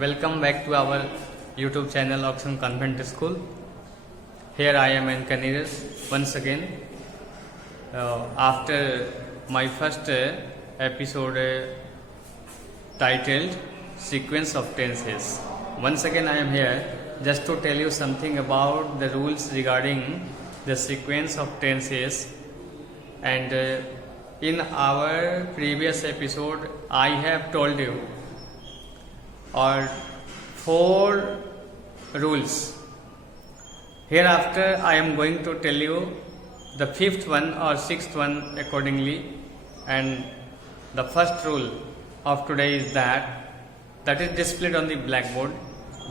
Welcome back to our YouTube channel Auction Convent School. Here I am in Canirus once again. After my first episode titled Sequence of Tenses, once again I am here just to tell you something about the rules regarding the sequence of tenses. And in our previous episode I have told you or 4 rules. Hereafter I am going to tell you the 5th one or 6th one accordingly. And the first rule of today is that is displayed on the blackboard,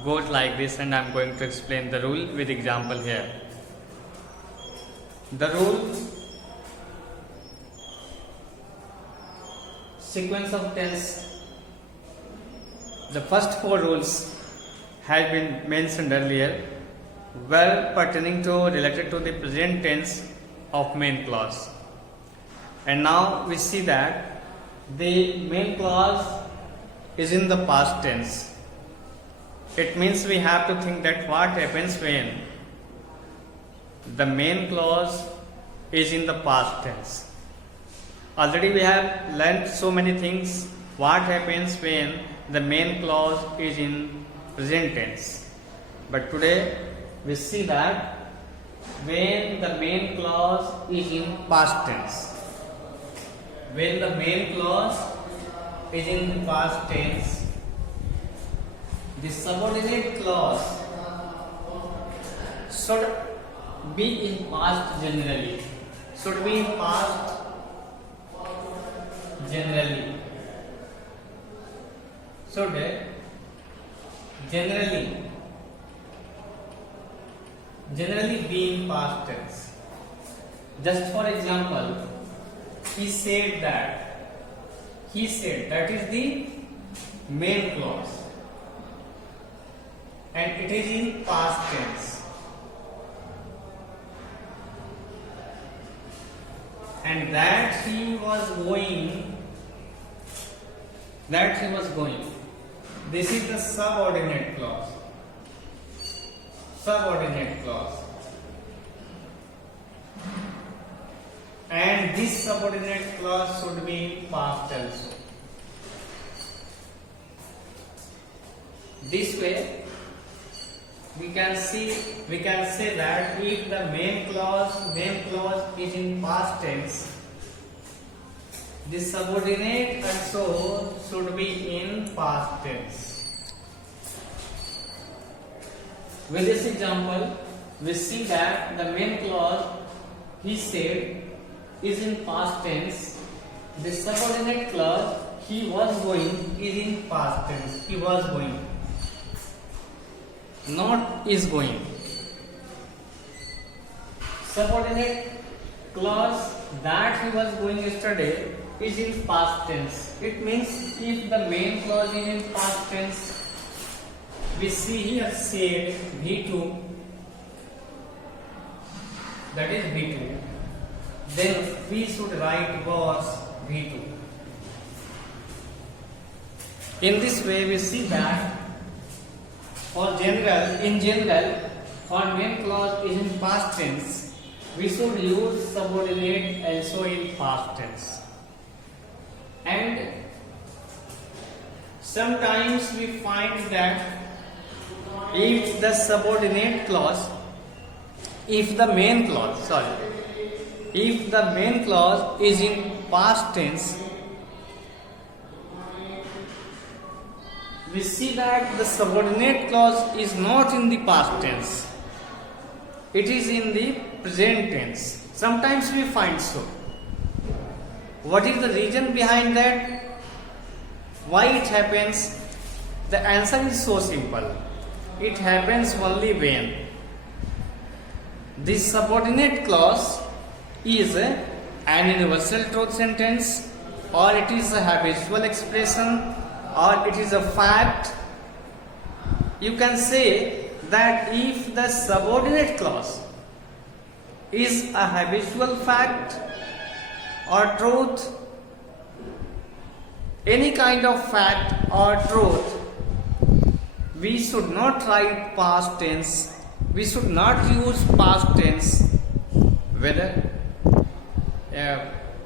goes like this, and I am going to explain the rule with example here. The rule sequence of tense. The first 4 rules have been mentioned earlier, were pertaining to related to the present tense of main clause. And now we see that the main clause is in the past tense. It means we have to think that what happens when the main clause is in the past tense. Already we have learnt so many things. What happens when the main clause is in present tense. But today we see that when the main clause is in past tense. When the main clause is in the past tense, the subordinate clause should be in past generally. Should be in past generally. Should generally be in past tense. Just for example, he said that is the main clause and it is in past tense, and that he was going. This is the subordinate clause. And this subordinate clause should be in past also. This way we can say that if the main clause is in past tense, the subordinate also should be in past tense. With this example, we see that the main clause he said is in past tense. The subordinate clause he was going is in past tense. He was going, not is going. Subordinate clause that he was going yesterday is in past tense. It means if the main clause is in past tense, we see here said V2, that is V2, then we should write was V2. In this way we see that in general for main clause is in past tense, we should use subordinate also in past tense. And sometimes we find that if the main clause is in past tense, we see that the subordinate clause is not in the past tense. It is in the present tense. Sometimes we find so. What is the reason behind that? Why it happens? The answer is so simple. It happens only when this subordinate clause is an universal truth sentence, or it is a habitual expression, or it is a fact. You can say that if the subordinate clause is a habitual fact or truth, any kind of fact or truth, we should not write past tense. We should not use past tense whether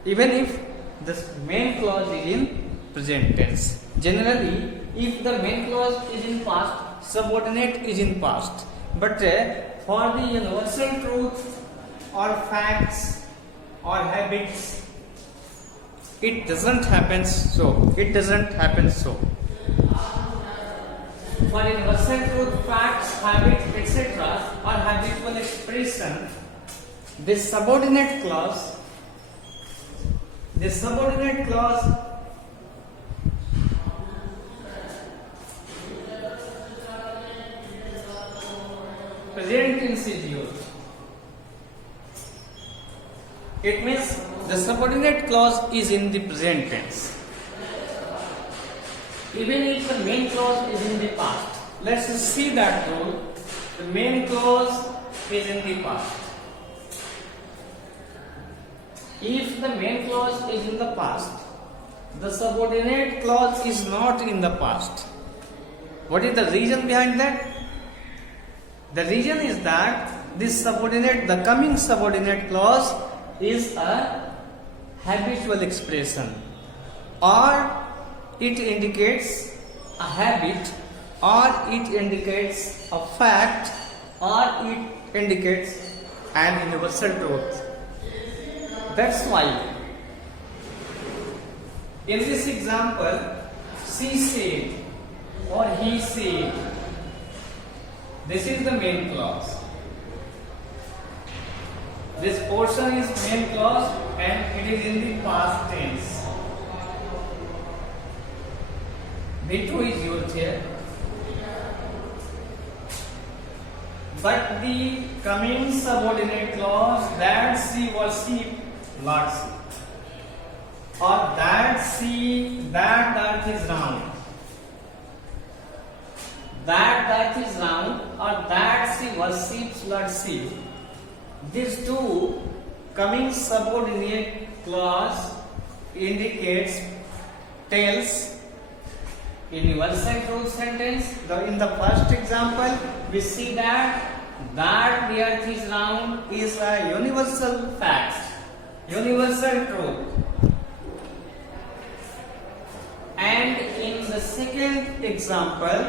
even if the main clause is in present tense. Generally, if the main clause is in past, subordinate is in past. But for the universal truth or facts or habits, it doesn't happen so. It doesn't happen so. For universal truth, facts, habits, etc., or habitual expression, this subordinate clause present tense is used. It means the subordinate clause is in the present tense, even if the main clause is in the past. Let's see that rule. The main clause is in the past. If the main clause is in the past, the subordinate clause is not in the past. What is the reason behind that? The reason is that the coming subordinate clause is a habitual expression, or it indicates a habit, or it indicates a fact, or it indicates an universal truth. That's why in this example, she said or he said, this is the main clause. This portion is main clause and it is in the past tense. V2 is used here. But the coming subordinate clause, that she worshipped Lord Shiva, or that earth is round, that earth is round, or that she worships Lord Shiva. These two coming subordinate clause tells universal truth sentence. In the first example, we see that the earth is round is a universal fact, universal truth. And in the second example,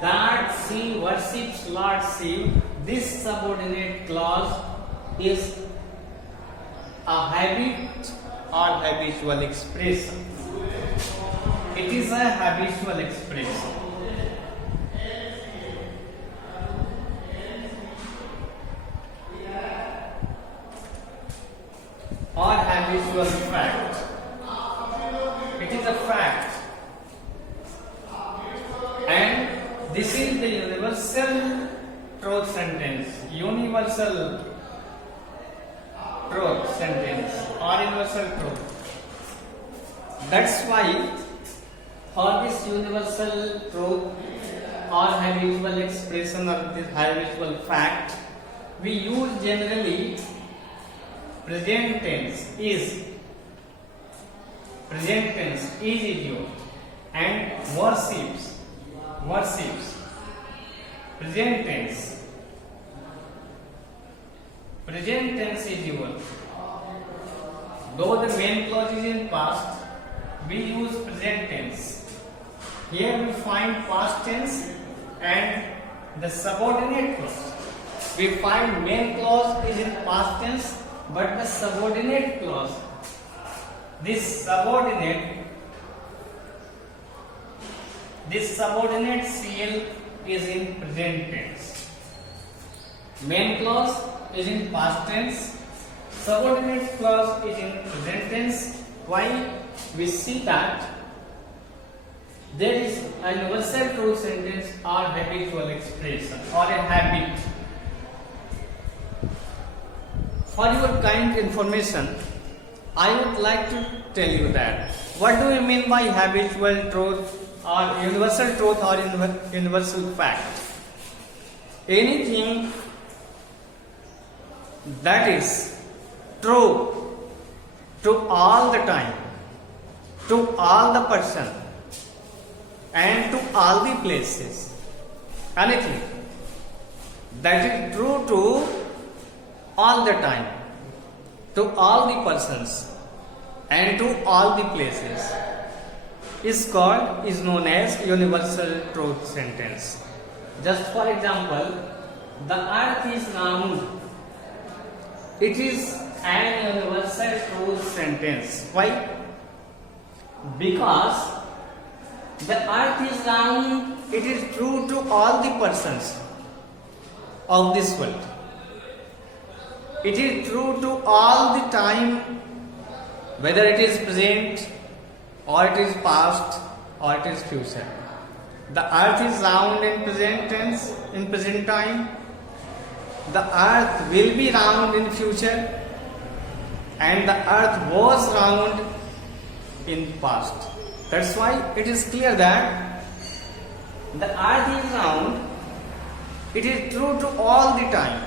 that she worships Lord Shiva, this subordinate clause is a habit or habitual expression. It is a habitual expression. Or habitual fact. It is a fact. And this is the universal truth sentence. Universal truth sentence or universal truth. That's why for this universal truth or habitual expression or this habitual fact, we use generally present tense is used, and worships present tense is used. Though the main clause is in past, we use present tense. Here we find past tense and the subordinate clause. We find main clause is in past tense, but the subordinate clause, this subordinate CL is in present tense. Main clause is in past tense, subordinate clause is in present tense. Why? We see that there is a universal truth sentence or habitual expression or a habit. For your kind information, I would like to tell you that what do you mean by habitual truth or universal truth or universal fact? Anything that is true to all the time, to all the person and to all the places. anything that is true to all the time, to all the persons and to all the places is known as universal truth sentence. Just for example, the earth is round. It is an universal truth sentence. Why? Because the earth is round, it is true to all the persons of this world. It is true to all the time, whether it is present or it is past or it is future. The earth is round in present tense, in present time. The earth will be round in future, and the earth was round in past. That's why it is clear that the earth is round. It is true to all the time.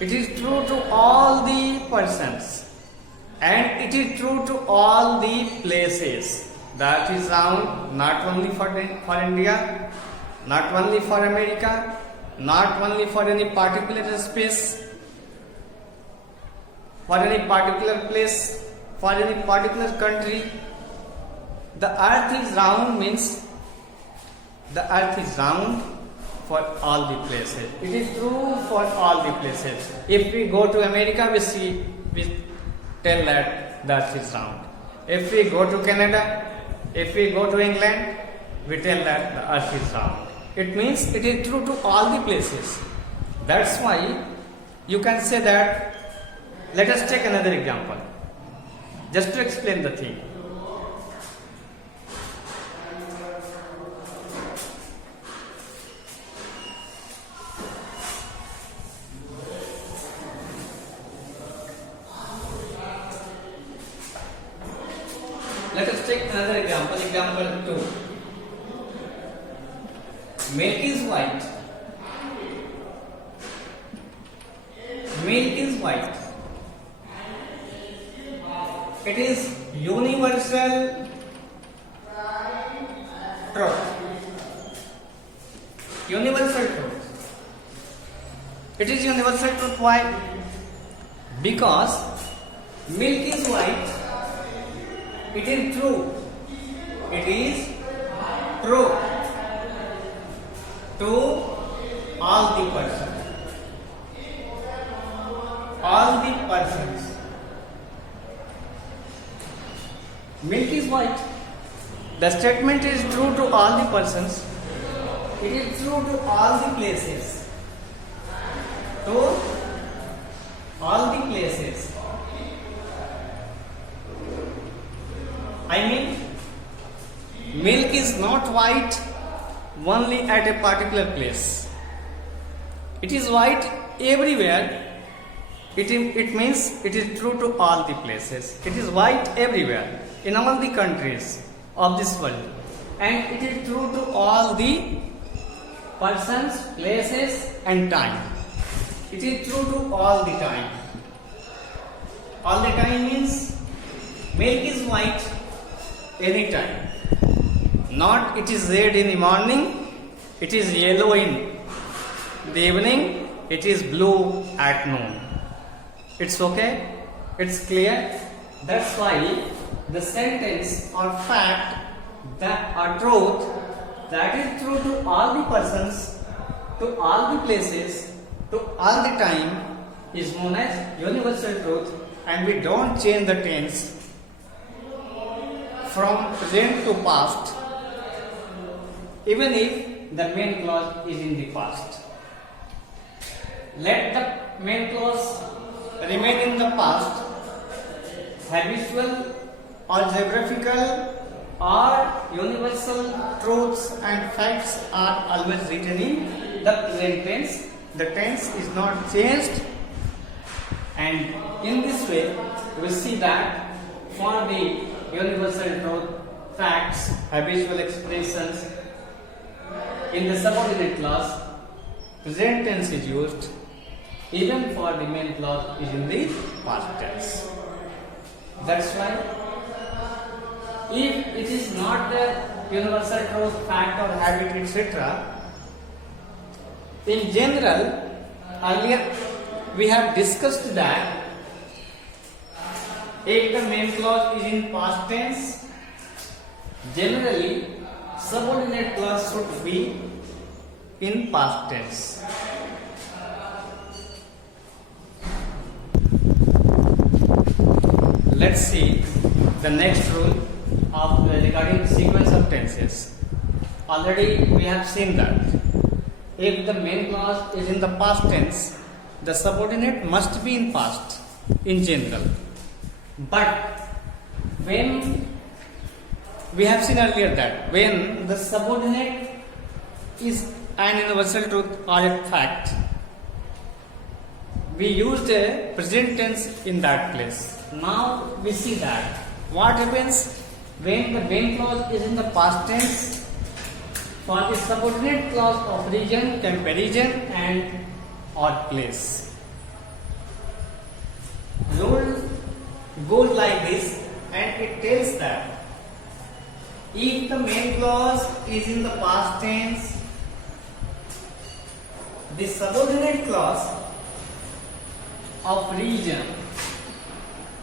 It is true to all the persons, and it is true to all the places. That is round not only for India, not only for America, not only for any particular space, for any particular place, for any particular country. The earth is round means the earth is round for all the places. It is true for all the places. If we go to America, we tell that the earth is round. If we go to Canada, if we go to England, we tell that the earth is round. It means it is true to all the places. That's why you can say that. Let us take another example, just to explain the thing. Let us take another example, example 2. Milk is white. Milk is white. It is universal truth. Universal truth. It is universal truth. Why? Because milk is white. It is true. It is true to all the persons. All the persons. Milk is white. The statement is true to all the persons. It is true to all the places. To all the places. I mean, milk is not white only at a particular place. It is white everywhere. It means it is true to all the places. It is white everywhere, in all the countries of this world. And it is true to all the persons, places and time. It is true to all the time. All the time means milk is white anytime. Not it is red in the morning, it is yellow in the evening, it is blue at noon. It's okay? It's clear? That's why the sentence or fact that or truth that is true to all the persons, to all the places, to all the time is known as universal truth, and we don't change the tense from present to past, even if the main clause is in the past. Let the main clause remain in the past. Habitual or geographical or universal truths and facts are always written in the present tense. The tense is not changed, and in this way we see that for the universal truth, facts, habitual expressions, in the subordinate clause, present tense is used. Even for the main clause is in the past tense. That's why if it is not the universal truth, fact or habit, etc., In general, earlier we have discussed that if the main clause is in past tense, generally subordinate clause should be in past tense. Let's see the next rule of regarding sequence of tenses. Already we have seen that if the main clause is in the past tense, the subordinate must be in past in general. But when we have seen earlier that when the subordinate is an universal truth or a fact, we used a present tense in that place. Now we see that what happens when the main clause is in the past tense. For the subordinate clause of region, comparison and or place. Rule goes like this, and it tells that if the main clause is in the past tense, the subordinate clause of region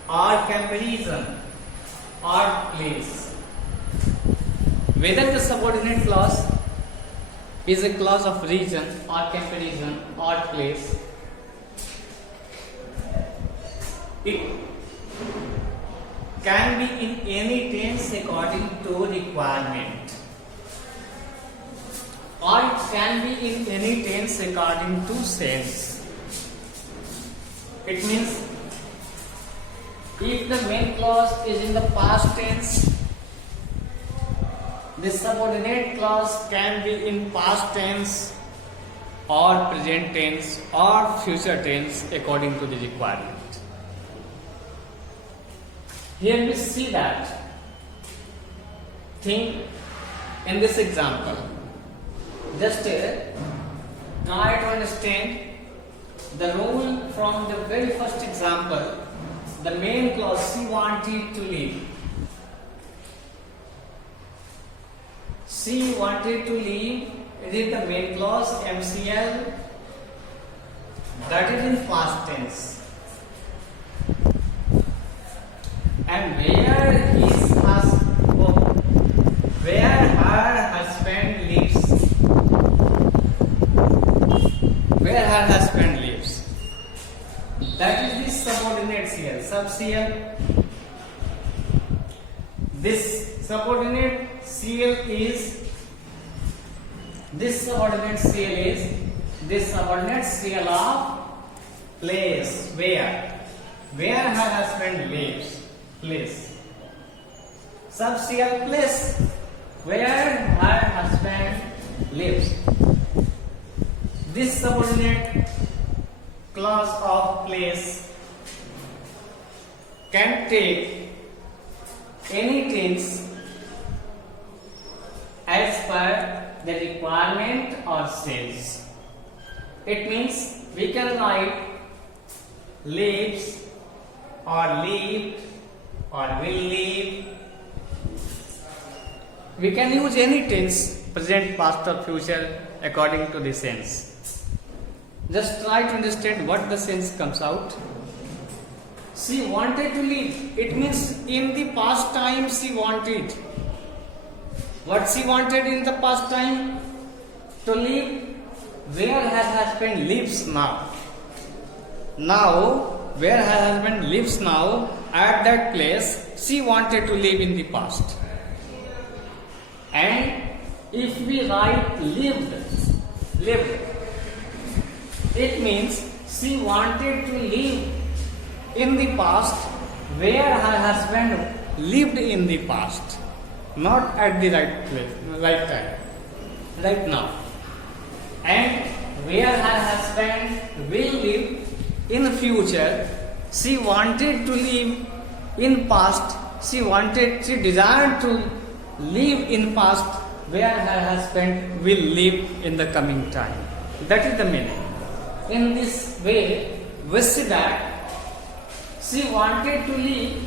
or comparison or place, whether the subordinate clause is a clause of region or comparison or place, it can be in any tense according to requirement, or it can be in any tense according to sense. It means if the main clause is in the past tense, the subordinate clause can be in past tense or present tense or future tense according to the requirement. Here we see that thing in this example. Just try to understand the rule from the very first example. The main clause, she wanted to leave. She wanted to leave. It is the main clause MCL, that is in past tense. And where her husband lives. Where her husband lives. That is the subordinate CL, sub CL. This subordinate CL is the subordinate CL of place, where her husband lives. Place. Sub CL place, where her husband lives. This subordinate clause of place can take any tense as per the requirement or sense. It means we can write lives or lived or will live. We can use any tense, present, past or future according to the sense. Just try to understand what the sense comes out. She wanted to leave. It means in the past time she wanted. What she wanted in the past time? To live where her husband lives now. Now, where her husband lives now, at that place, she wanted to live in the past. And if we write lived, it means she wanted to live in the past where her husband lived in the past, not at the right place, right time, right now. And where her husband will live in the future, she wanted to live in past, she desired to live in past where her husband will live in the coming time. That is the meaning. In this way, we see that she wanted to live,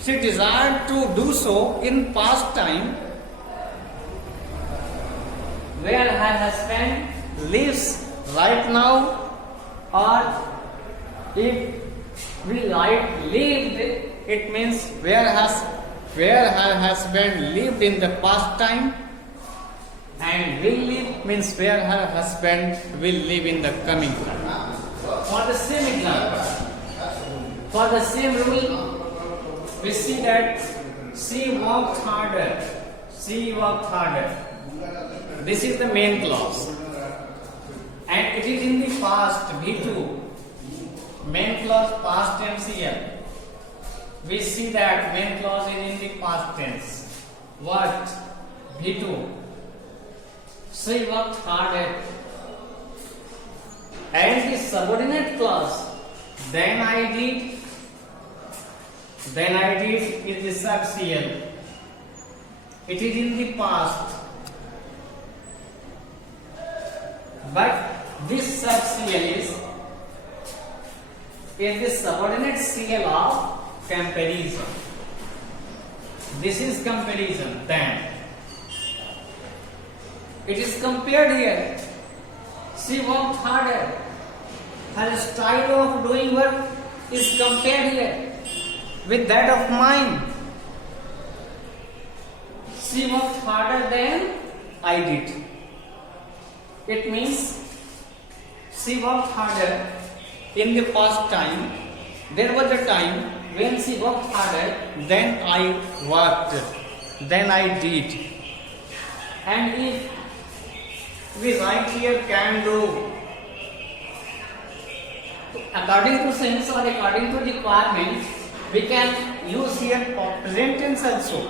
she desired to do so in past time where her husband lives right now, or if we write lived, it means where her husband lived in the past time, and will live means where her husband will live in the coming time. For the same example, for the same rule, we see that she worked harder. She worked harder. This is the main clause, and it is in the past V2. Main clause past MCL. We see that main clause is in the past tense. What? V2. She worked harder. And the subordinate clause, then I did is the sub CL. It is in the past. But this sub CL is the subordinate CL of comparison. This is comparison. Then it is compared here. She worked harder. Her style of doing work is compared here with that of mine. She worked harder than I did. It means she worked harder in the past time. There was a time when she worked harder than I worked, than I did. And if we write here can do, according to sense or according to requirement, we can use here present tense also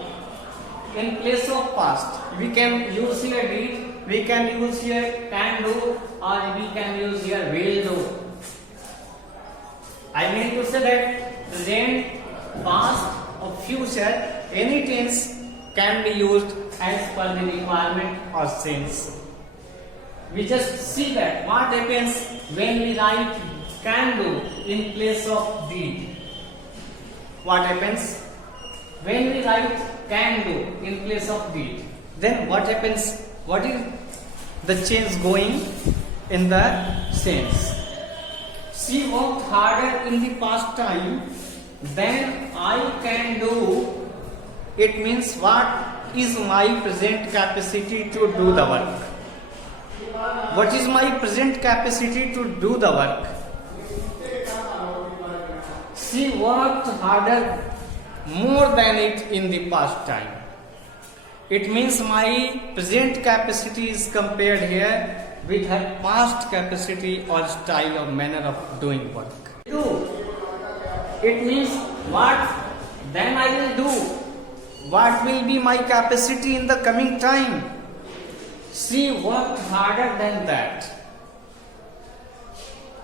in place of past. We can use here did, we can use here can do, or we can use here will do. I mean to say that present, past or future, any tense can be used as per the requirement or sense. We just see that what happens when we write can do in place of did. What happens when we write can do in place of did? Then what happens? What is the change going in the sense? She worked harder in the past time than I can do. It means what is my present capacity to do the work? What is my present capacity to do the work? She worked harder more than it in the past time. It means my present capacity is compared here with her past capacity or style or manner of doing work. Do. It means what then I will do. What will be my capacity in the coming time? She worked harder than that.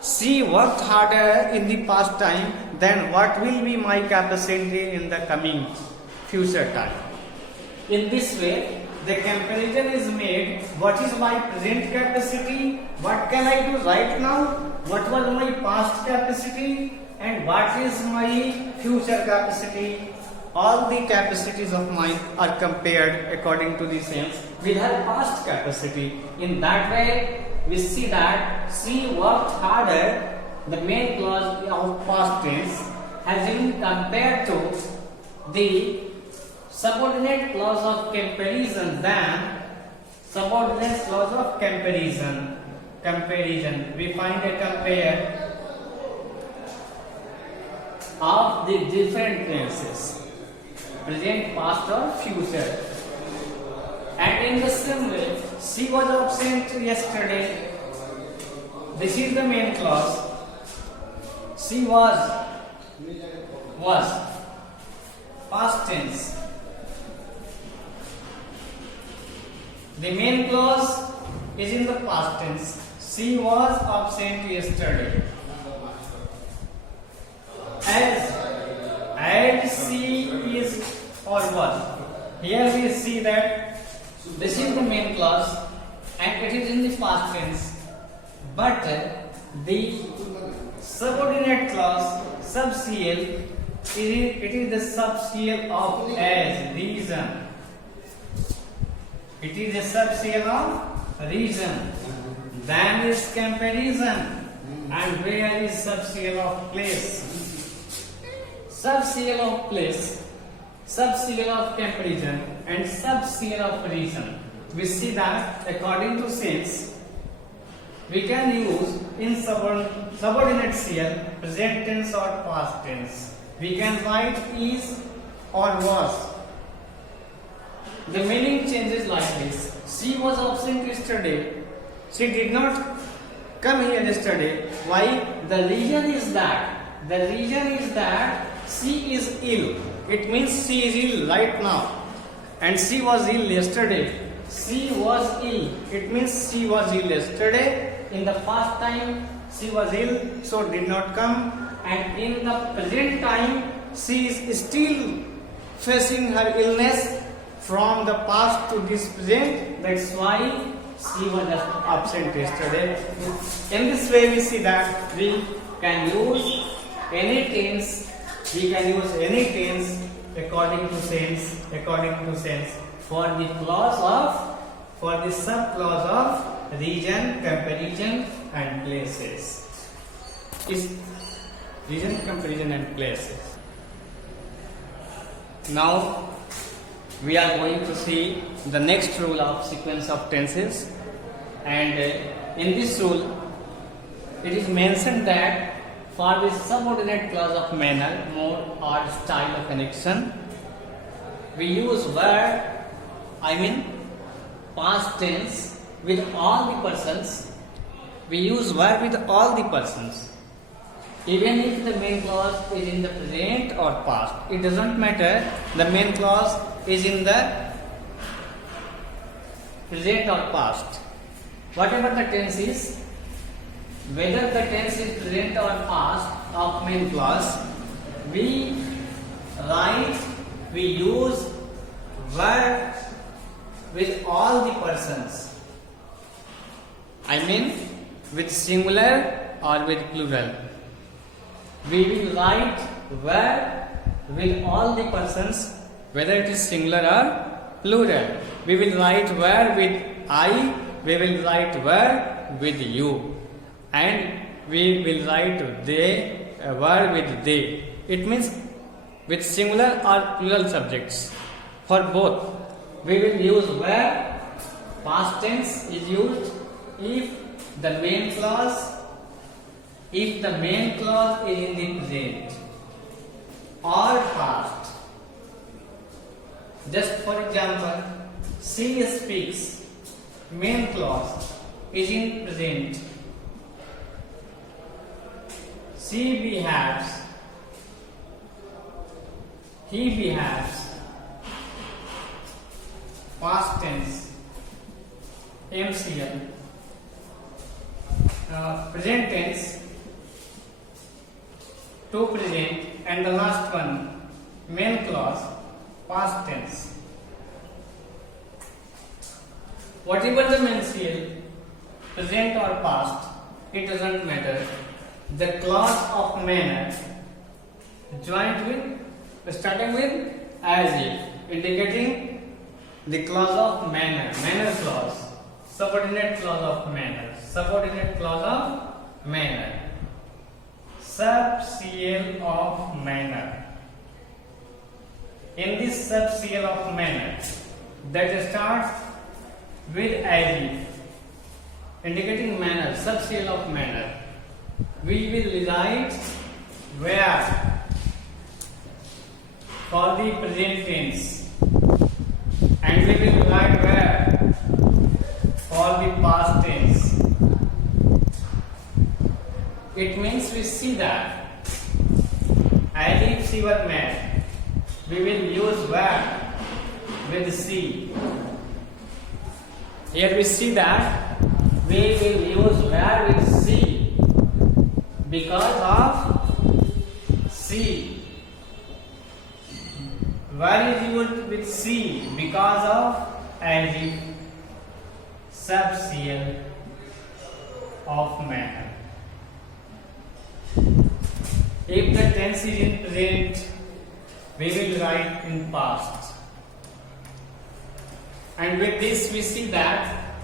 She worked harder in the past time, then what will be my capacity in the coming future time? In this way, the comparison is made. What is my present capacity? What can I do right now? What was my past capacity? And what is my future capacity? All the capacities of mine are compared according to the sense with her past capacity. In that way, we see that she worked harder. The main clause of past tense has been compared to the subordinate clause of comparison than subordinate clause of comparison. Comparison. We find a compare of the different tenses, present, past or future. And in the same way, she was absent yesterday. This is the main clause. She was past tense. The main clause is in the past tense. She was absent yesterday. As she is or was. Here we see that this is the main clause and it is in the past tense. But the subordinate clause sub CL, it is the sub CL of as, reason. It is a sub CL of reason. Then is comparison. And where is subscale of place? Subscale of place, subscale of comparison, and subscale of reason. We see that according to sense, we can use in subordinate CL present tense or past tense. We can write is or was. The meaning changes like this. She was absent yesterday. She did not come here yesterday. Why? The reason is that she is ill. It means she is ill right now. And she was ill yesterday. She was ill. It means she was ill yesterday. In the past time, she was ill, so did not come. And in the present time, she is still facing her illness from the past to this present. That's why she was absent yesterday. In this way, we see that we can use any tense. We can use any tense according to sense. For the sub-clause of region, comparison, and places. Is region, comparison, and places. Now we are going to see the next rule of sequence of tenses, and in this rule it is mentioned that for the subordinate clause of manner, mode, or style of an action, we use word, past tense with all the persons. We use word with all the persons. Even if the main clause is in the present or past, it doesn't matter. The main clause is in the present or past. Whatever the tense is, whether the tense is present or past of main clause, we use word with all the persons. With singular or with plural. We will write word with all the persons, whether it is singular or plural. We will write word with I, we will write word with you, and we will write they, word with they. It means with singular or plural subjects. For both, we will use where past tense is used if the main clause is in the present or past. Just for example, she speaks, main clause is in present. She behaves, he behaves, past tense, MCL. Present tense, to present, and the last one, main clause, past tense. Whatever the MCL, present or past, it doesn't matter. The clause of manner starting with as if, indicating the clause of manner clause, subordinate clause of manner, sub-CL of manner. In this sub-CL of manner, that starts with as if, indicating manner, sub-CL of manner, we will write where for the present tense, and we will write where for the past tense. It means we see that as if she were mad, we will use where with she. Here we see that we will use where with she because of she. Where is used with she because of as if, sub-CL of manner. If the tense is in present, we will write in past. And with this we see that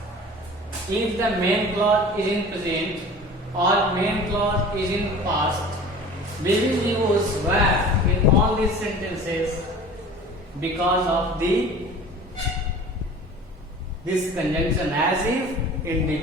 if the main clause is in present or main clause is in past, we will use where in all these sentences because of this conjunction, as if in the